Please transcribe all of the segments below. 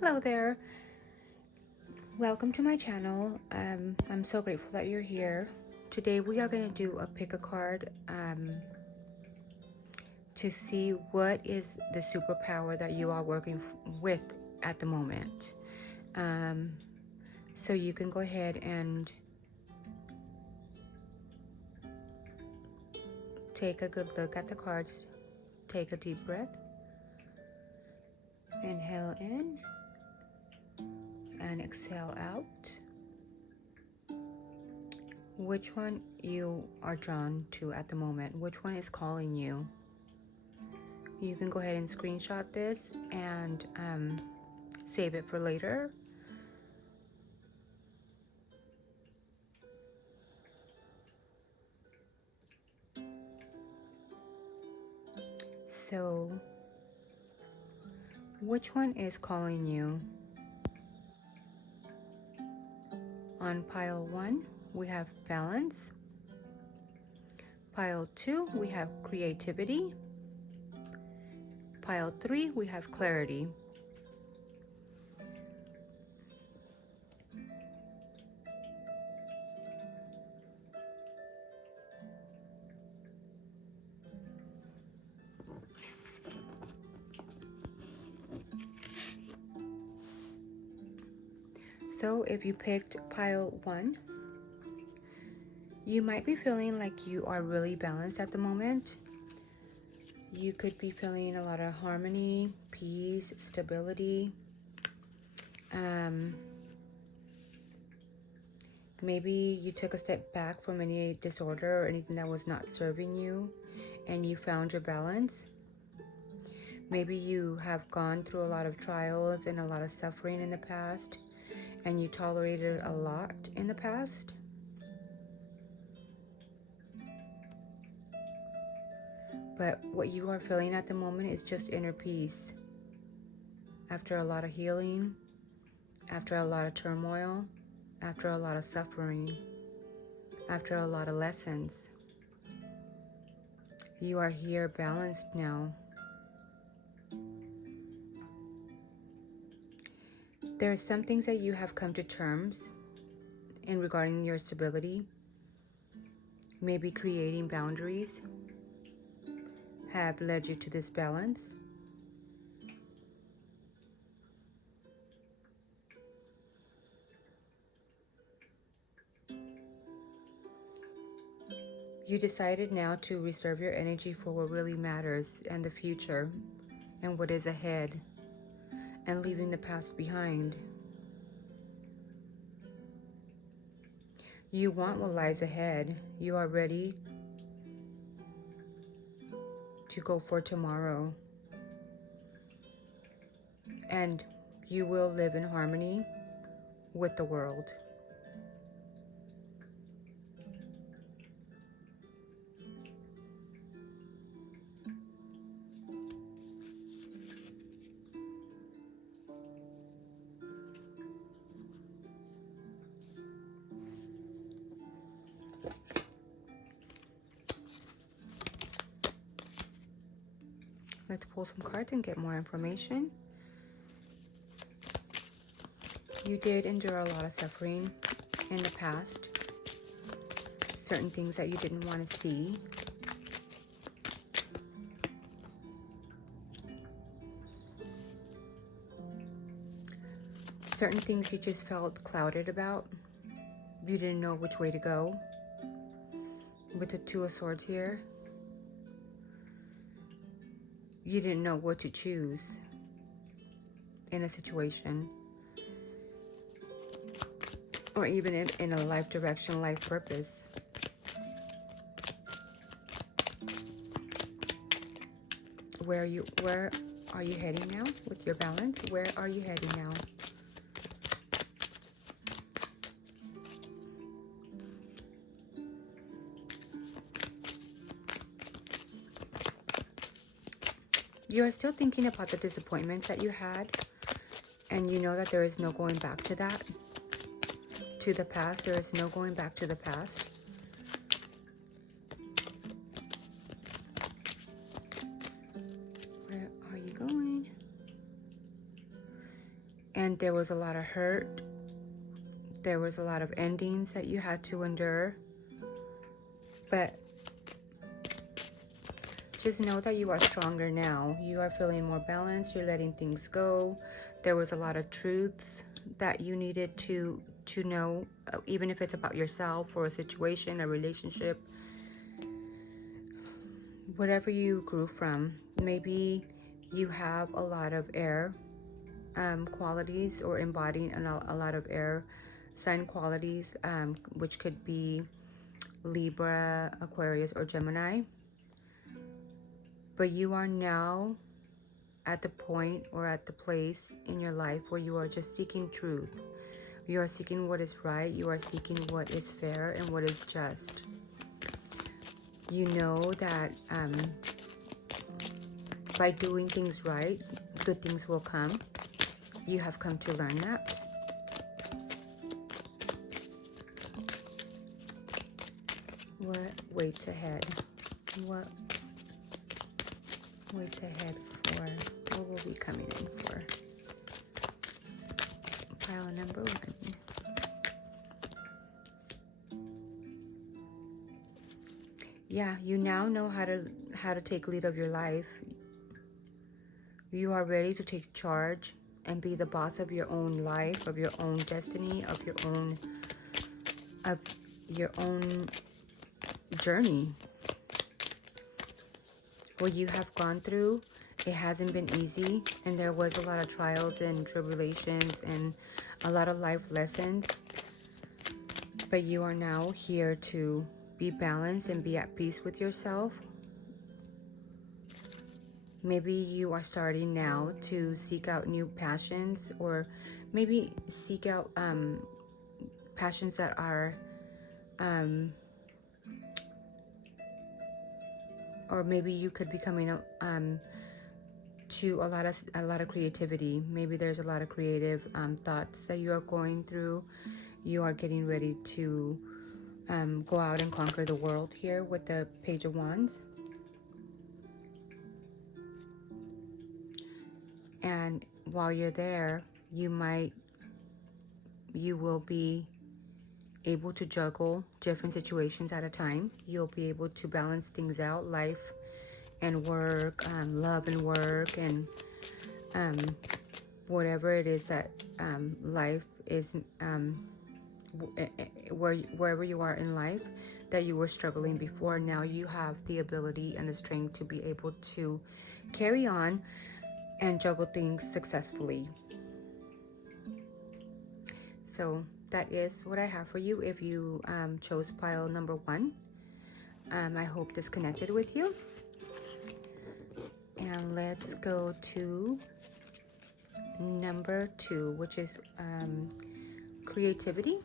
Hello there. Welcome to my channel. I'm so grateful that you're here. Today we are going to do a pick a card to see what is the superpower that you are working with at the moment. So you can go ahead and take a good look at the cards. Take a deep breath. Inhale in and exhale out. Which one you are drawn to at the moment? Which one is calling you? You can go ahead and screenshot this and save it for later. So, which one is calling you? On pile 1, we have balance. Pile 2, we have creativity. Pile 3, we have clarity. So if you picked pile 1, you might be feeling like you are really balanced at the moment. You could be feeling a lot of harmony, peace, stability. Maybe you took a step back from any disorder or anything that was not serving you and you found your balance. Maybe you have gone through a lot of trials and a lot of suffering in the past and you tolerated a lot in the past. But what you are feeling at the moment is just inner peace. After a lot of healing, after a lot of turmoil, after a lot of suffering, after a lot of lessons, you are here balanced now. There are some things that you have come to terms in regarding your stability. Maybe creating boundaries have led you to this balance. You decided now to reserve your energy for what really matters and the future and what is ahead and leaving the past behind. You want what lies ahead. You are ready to go for tomorrow. And you will live in harmony with the world. Let's pull some cards and get more information. You did endure a lot of suffering in the past. Certain things that you didn't want to see. Certain things you just felt clouded about. You didn't know which way to go. With the Two of Swords here, you didn't know what to choose in a situation. Or even in a life direction, life purpose. Where are you heading now with your balance? Where are you heading now? You are still thinking about the disappointments that you had, and you know that there is no going back to that, to the past. There is no going back to the past. Where are you going? and there was a lot of hurt. There was a lot of endings that you had to endure. But just know that you are stronger now. You are feeling more balanced. You're letting things go. There was a lot of truths that you needed to know, even if it's about yourself or a situation, a relationship, whatever you grew from. Maybe you have a lot of air qualities, or embodying a lot of air sign qualities, which could be Libra, Aquarius, or Gemini. But you are now at the point or at the place in your life where you are just seeking truth. You are seeking what is right. You are seeking what is fair and what is just. You know that by doing things right, good things will come. You have come to learn that. What waits ahead? What waits ahead for? What will be coming in for? Pile number 1. Yeah, you now know how to take lead of your life. You are ready to take charge and be the boss of your own life, of your own destiny, of your own journey. What you have gone through, it hasn't been easy, and there was a lot of trials and tribulations and a lot of life lessons. But you are now here to be balanced and be at peace with yourself. Maybe you are starting now to seek out new passions, or maybe seek out passions that are, or maybe you could be coming to a lot of creativity. Maybe there's a lot of creative thoughts that you are going through. You are getting ready to go out and conquer the world here with the Page of Wands. And while you're there, you will be able to juggle different situations at a time. You'll be able to balance things out, life and work, love and work, and whatever it is that life is, wherever you are in life that you were struggling before. Now you have the ability and the strength to be able to carry on and juggle things successfully. So that is what I have for you if you chose pile number 1. I hope this connected with you. And let's go to number 2, which is creativity.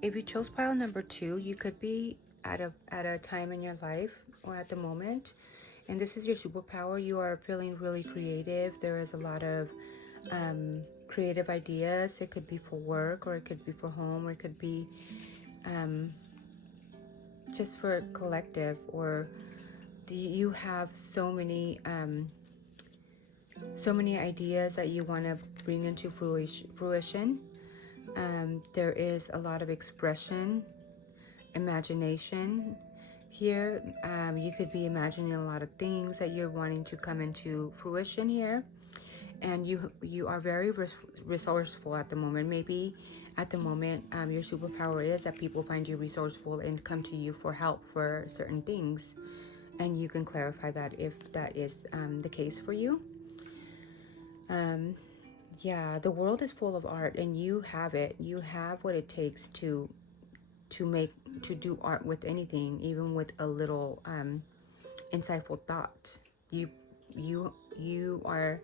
If you chose pile number 2, you could be at a time in your life or at the moment, and this is your superpower. You are feeling really creative. There is a lot of creative ideas. It could be for work, or it could be for home, or it could be just for collective, or you have so many ideas that you want to bring into fruition. There is a lot of expression, imagination here. You could be imagining a lot of things that you're wanting to come into fruition here, and you are very resourceful at the moment. Maybe at the moment your superpower is that people find you resourceful and come to you for help for certain things, and you can clarify that if that is the case for you. Yeah, the world is full of art, and you have it. You have what it takes to do art with anything, even with a little insightful thought. You are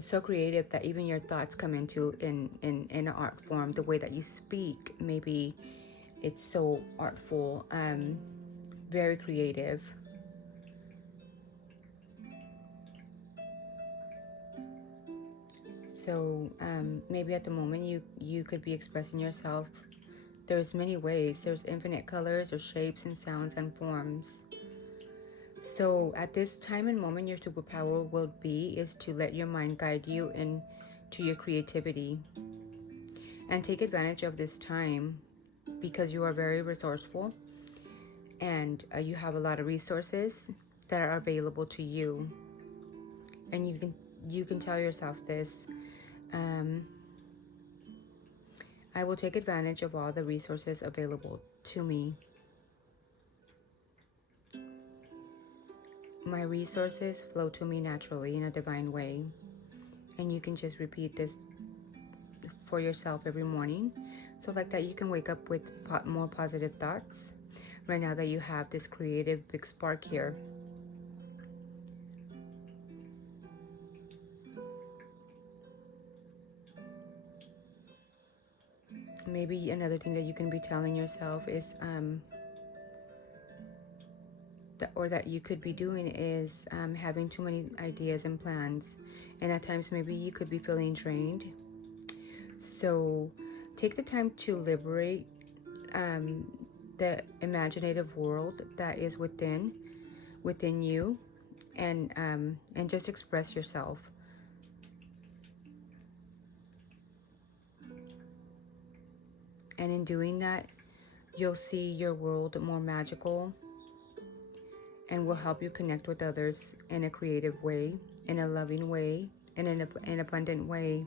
so creative that even your thoughts come into in an art form. The way that you speak, maybe it's so artful, very creative. So maybe at the moment you could be expressing yourself There's many ways. There's infinite colors or shapes and sounds and forms. So at this time and moment, your superpower will be is to let your mind guide you into your creativity, and take advantage of this time because you are very resourceful, and you have a lot of resources that are available to you. And you can tell yourself this: I will take advantage of all the resources available to me. My resources flow to me naturally in a divine way. And you can just repeat this for yourself every morning. So like that, you can wake up with more positive thoughts right now that you have this creative big spark here. Maybe another thing that you can be telling yourself is that you could be doing is having too many ideas and plans, and at times maybe you could be feeling drained. So take the time to liberate the imaginative world that is within you, and just express yourself. And in doing that, you'll see your world more magical, and will help you connect with others in a creative way, in a loving way, and in an abundant way.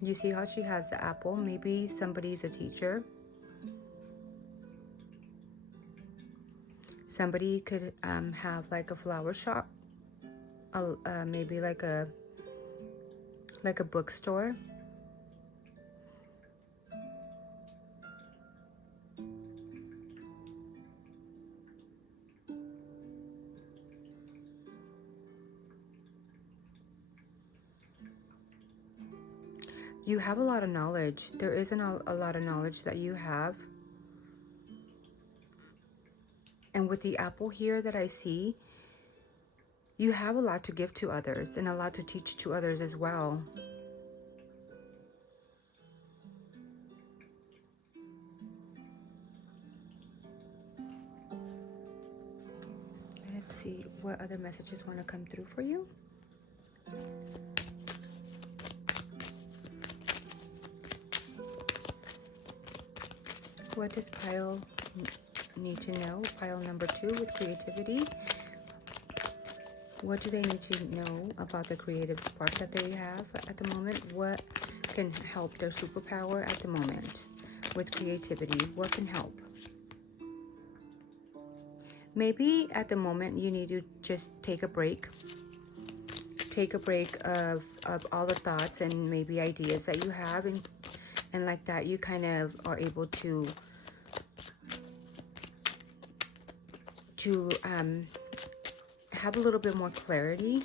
You see how she has the apple? Maybe somebody's a teacher. Somebody could have like a flower shop, maybe like a bookstore. You have a lot of knowledge. There isn't a lot of knowledge that you have. And with the apple here that I see, you have a lot to give to others and a lot to teach to others as well. Let's see what other messages want to come through for you. What does pile need to know? Pile number 2 with creativity. What do they need to know about the creative spark that they have at the moment? What can help their superpower at the moment with creativity? What can help? Maybe at the moment you need to just take a break. Take a break of all the thoughts and maybe ideas that you have, and like that you kind of are able to have a little bit more clarity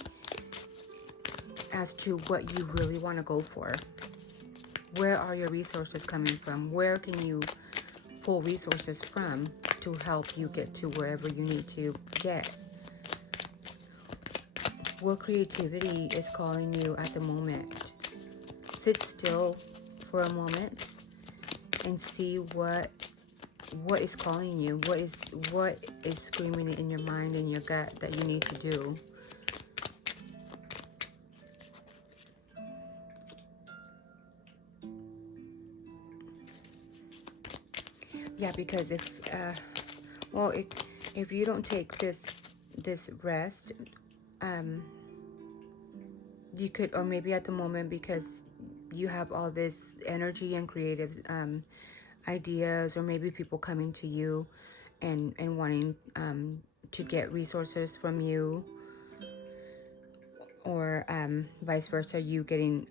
as to what you really want to go for. Where are your resources coming from? Where can you pull resources from to help you get to wherever you need to get? What creativity is calling you at the moment? Sit still for a moment and see what is calling you. What is screaming in your mind and your gut that you need to do. Yeah, because if you don't take this rest, you could, or maybe at the moment because you have all this energy and creative ideas, or maybe people coming to you and wanting to get resources from you, or vice versa, you getting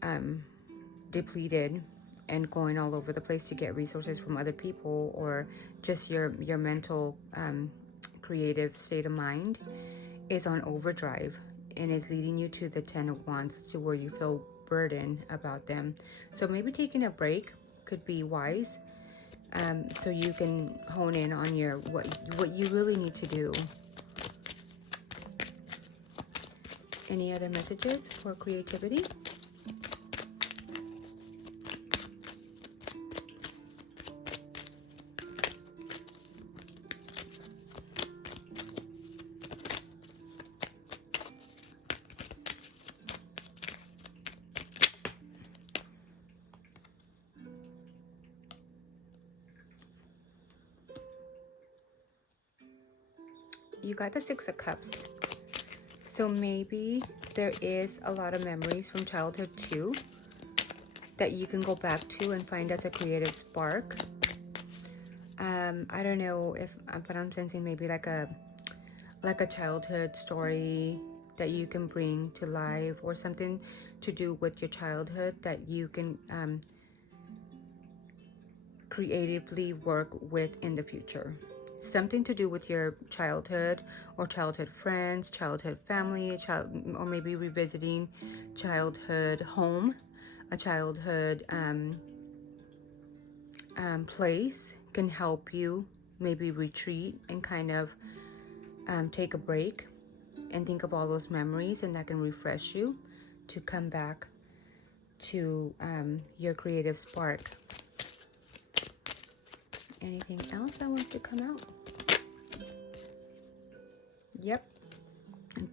depleted and going all over the place to get resources from other people, or just your mental creative state of mind is on overdrive and is leading you to the 10 of Wands, to where you feel burdened about them. So maybe taking a break could be wise, so you can hone in on your what you really need to do. Any other messages for creativity? You got the Six of Cups. So maybe there is a lot of memories from childhood too that you can go back to and find as a creative spark. I don't know if, but I'm sensing maybe like a childhood story that you can bring to life, or something to do with your childhood that you can creatively work with in the future. Something to do with your childhood, or childhood friends, childhood family, or maybe revisiting childhood home, a childhood place can help you maybe retreat and kind of take a break and think of all those memories, and that can refresh you to come back to your creative spark. Anything else that wants to come out? Yep.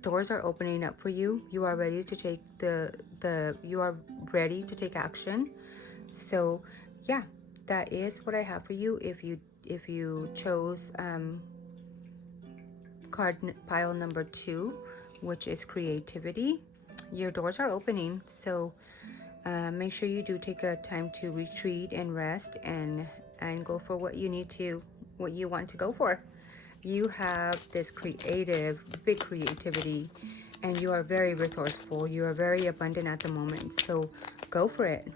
Doors are opening up for you. You are ready to take you are ready to take action. So yeah, that is what I have for you. If you chose card pile number 2, which is creativity, your doors are opening. So make sure you do take a time to retreat and rest, and go for what you want to go for. You have this big creativity, and you are very resourceful. You are very abundant at the moment. So go for it.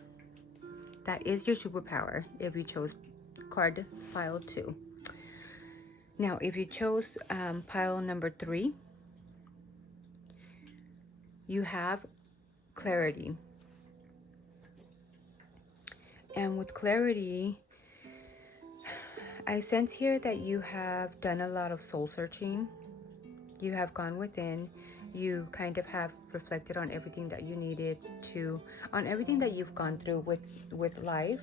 That is your superpower if you chose card pile 2. Now, if you chose pile number 3, you have clarity. And with clarity, I sense here that you have done a lot of soul searching. You have gone within. You kind of have reflected on everything that you needed to, on everything that you've gone through with life.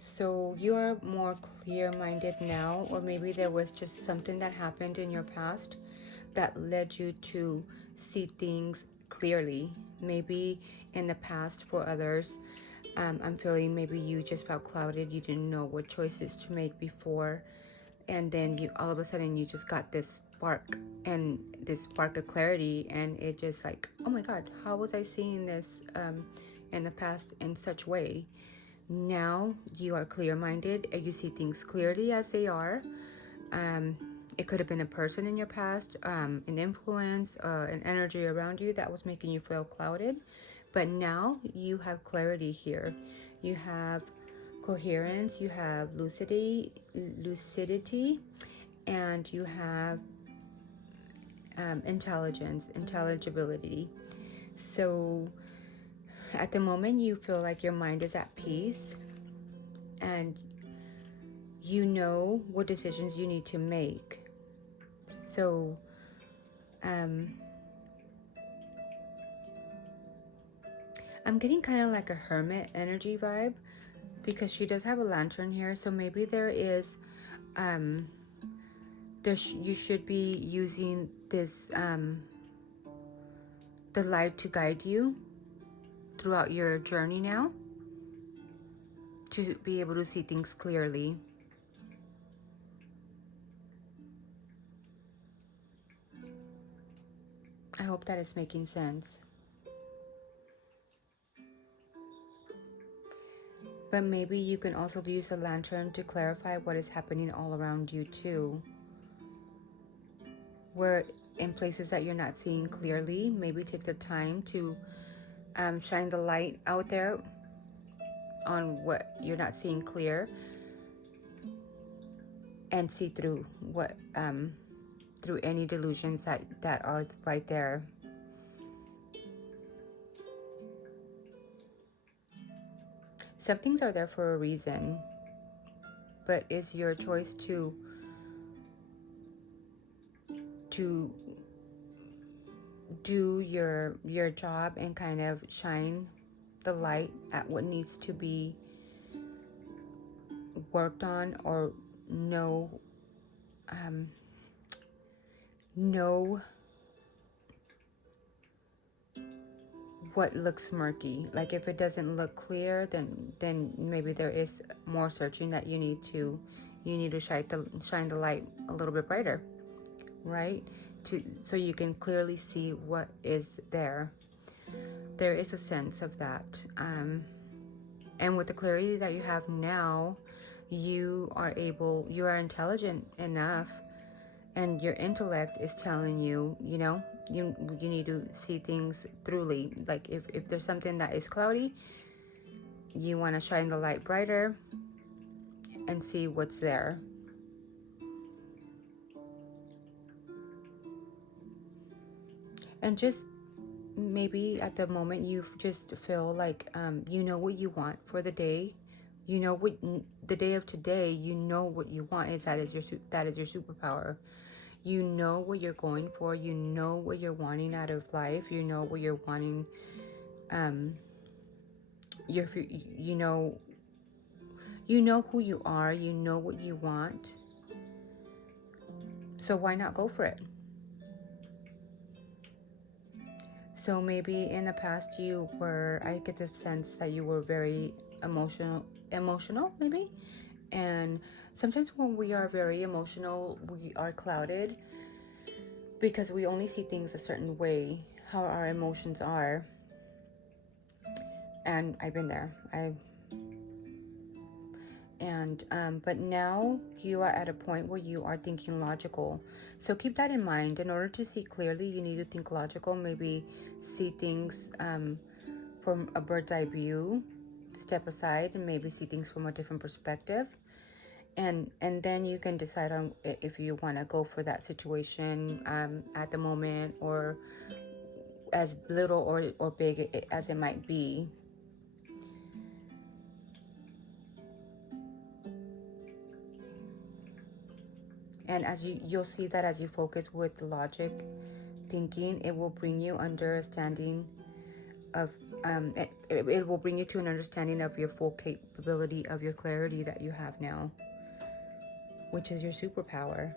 So you are more clear-minded now, or maybe there was just something that happened in your past that led you to see things clearly. Maybe in the past for others, I'm feeling maybe you just felt clouded. You didn't know what choices to make before, and then you all of a sudden you just got this spark of clarity, and it just like, oh my God, how was I seeing this in the past in such way? Now you are clear-minded and you see things clearly as they are. It could have been a person in your past, an influence, an energy around you that was making you feel clouded. But now you have clarity here. You have coherence, you have lucidity, and you have intelligibility. So at the moment you feel like your mind is at peace, and you know what decisions you need to make. So I'm getting kind of like a hermit energy vibe, because she does have a lantern here. So maybe there is you should be using this the light to guide you throughout your journey now, to be able to see things clearly. I hope that is making sense. But maybe you can also use the lantern to clarify what is happening all around you too. Where in places that you're not seeing clearly, maybe take the time to shine the light out there on what you're not seeing clear, and see through what through any delusions that are right there. Some things are there for a reason, but it's your choice to do your job and kind of shine the light at what needs to be worked on, or know know what looks murky. Like if it doesn't look clear, then maybe there is more searching that you need to shine the light a little bit brighter, right? So you can clearly see what is there. There is a sense of that. And with the clarity that you have now, you are intelligent enough, and your intellect is telling you, you need to see things thoroughly. Like if there's something that is cloudy, you want to shine the light brighter and see what's there. And just maybe at the moment you just feel like you know what you want for the day. You know what the day of today, you know what you want. That is your superpower. You know what you're going for. You know what you're wanting out of life. You know what you're wanting. You know who you are. You know what you want. So why not go for it? So maybe in the past I get the sense that you were very emotional maybe. And sometimes when we are very emotional, we are clouded because we only see things a certain way, how our emotions are. And I've been there. But now you are at a point where you are thinking logical. So keep that in mind. In order to see clearly, you need to think logical. Maybe see things from a bird's eye view. Step aside and maybe see things from a different perspective. And then you can decide on if you want to go for that situation at the moment, or as little or big as it might be. And you'll see that as you focus with logic thinking, it will bring you understanding of it will bring you to an understanding of your full capability, of your clarity that you have now, which is your superpower.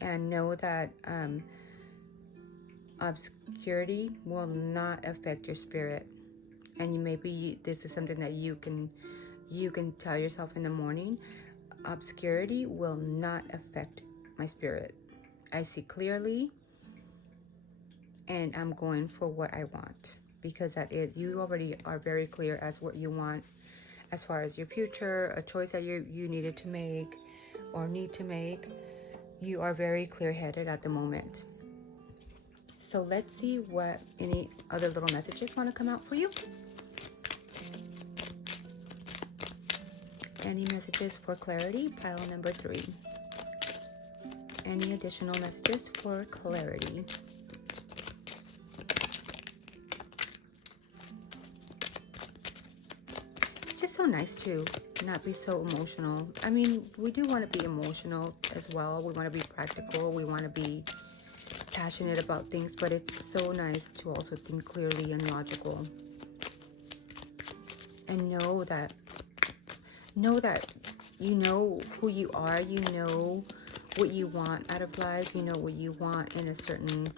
And know that obscurity will not affect your spirit. And this is something that you can tell yourself in the morning. Obscurity will not affect my spirit. I see clearly, and I'm going for what I want, because you already are very clear as what you want as far as your future, a choice that you needed to make or need to make. You are very clear-headed at the moment. So let's see what any other little messages want to come out for you. Any messages for clarity? Pile number 3. Any additional messages for clarity? It's just so nice to not be so emotional. I mean, we do want to be emotional as well. We want to be practical. We want to be passionate about things, but it's so nice to also think clearly and logical. And know that you know who you are. You know what you want out of life. You know what you want in a certain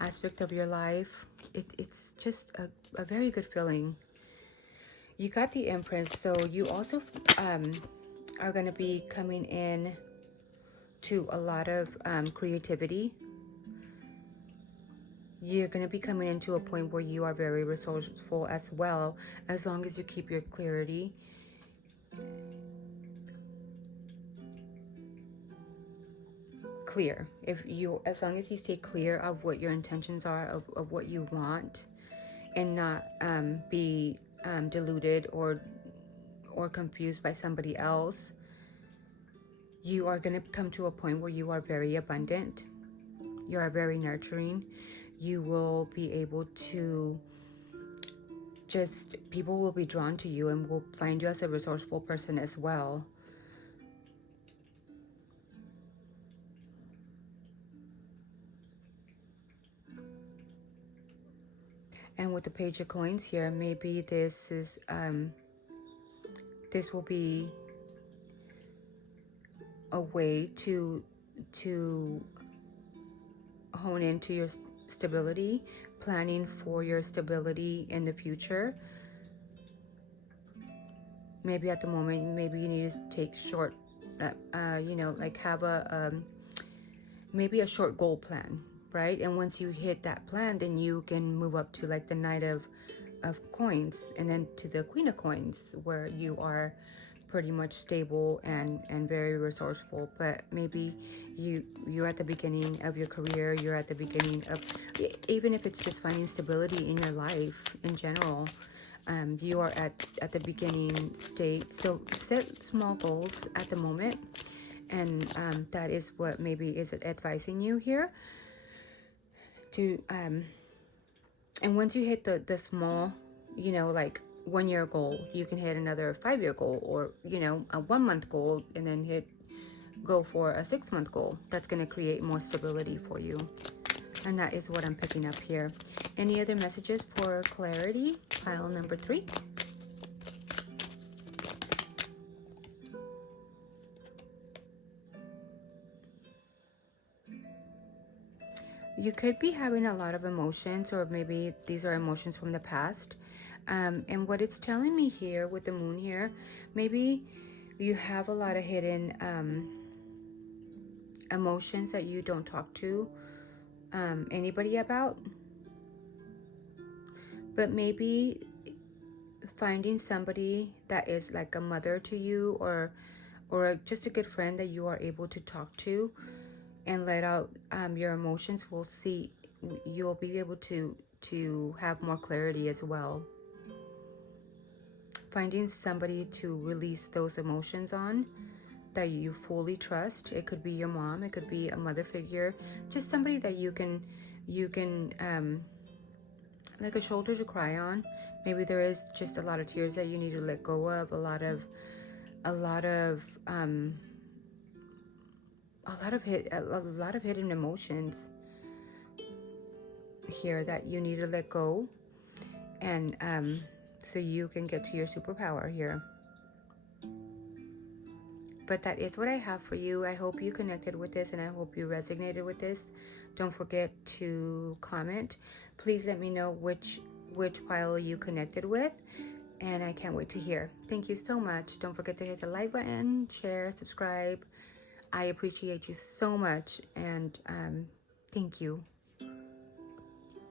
aspect of your life. It's just a very good feeling. You got the Empress, so you also are going to be coming in to a lot of creativity. You're going to be coming into a point where you are very resourceful as well, as long as you keep your clarity. Clear. As long as you stay clear of what your intentions are, of what you want, and not be deluded or confused by somebody else, you are going to come to a point where you are very abundant. You are very nurturing. You will be able to people will be drawn to you and will find you as a resourceful person as well. And with the Page of Coins here, maybe this is this will be a way to hone into your stability, planning for your stability in the future. Maybe at the moment, maybe you need to take short, you know, like have a maybe a short goal plan, right? And once you hit that plan, then you can move up to like the Knight of Coins, and then to the Queen of Coins, where you are pretty much stable and very resourceful. But maybe you're at the beginning of your career, you're at the beginning of, even if it's just finding stability in your life in general, you are at the beginning state. So set small goals at the moment, and that is what maybe is advising you here to and once you hit the small, you know, like 1 year goal, you can hit another 5-year goal, or, you know, a 1 month goal, and then go for a 6-month goal. That's going to create more stability for you. And that is what I'm picking up here. Any other messages for clarity? Pile number 3. You could be having a lot of emotions, or maybe these are emotions from the past. And what it's telling me here with the moon here, maybe you have a lot of hidden emotions that you don't talk to anybody about. But maybe finding somebody that is like a mother to you, or just a good friend that you are able to talk to and let out your emotions, will see you'll be able to have more clarity as well. Finding somebody to release those emotions on, that you fully trust. It could be your mom, it could be a mother figure, just somebody that you can like a shoulder to cry on. Maybe there is just a lot of tears that you need to let go of, a lot of hidden emotions here that you need to let go, and so you can get to your superpower here. But that is what I have for you. I hope you connected with this, and I hope you resonated with this. Don't forget to comment. Please let me know which pile you connected with, and I can't wait to hear. Thank you so much. Don't forget to hit the like button, share, subscribe. I appreciate you so much, and thank you.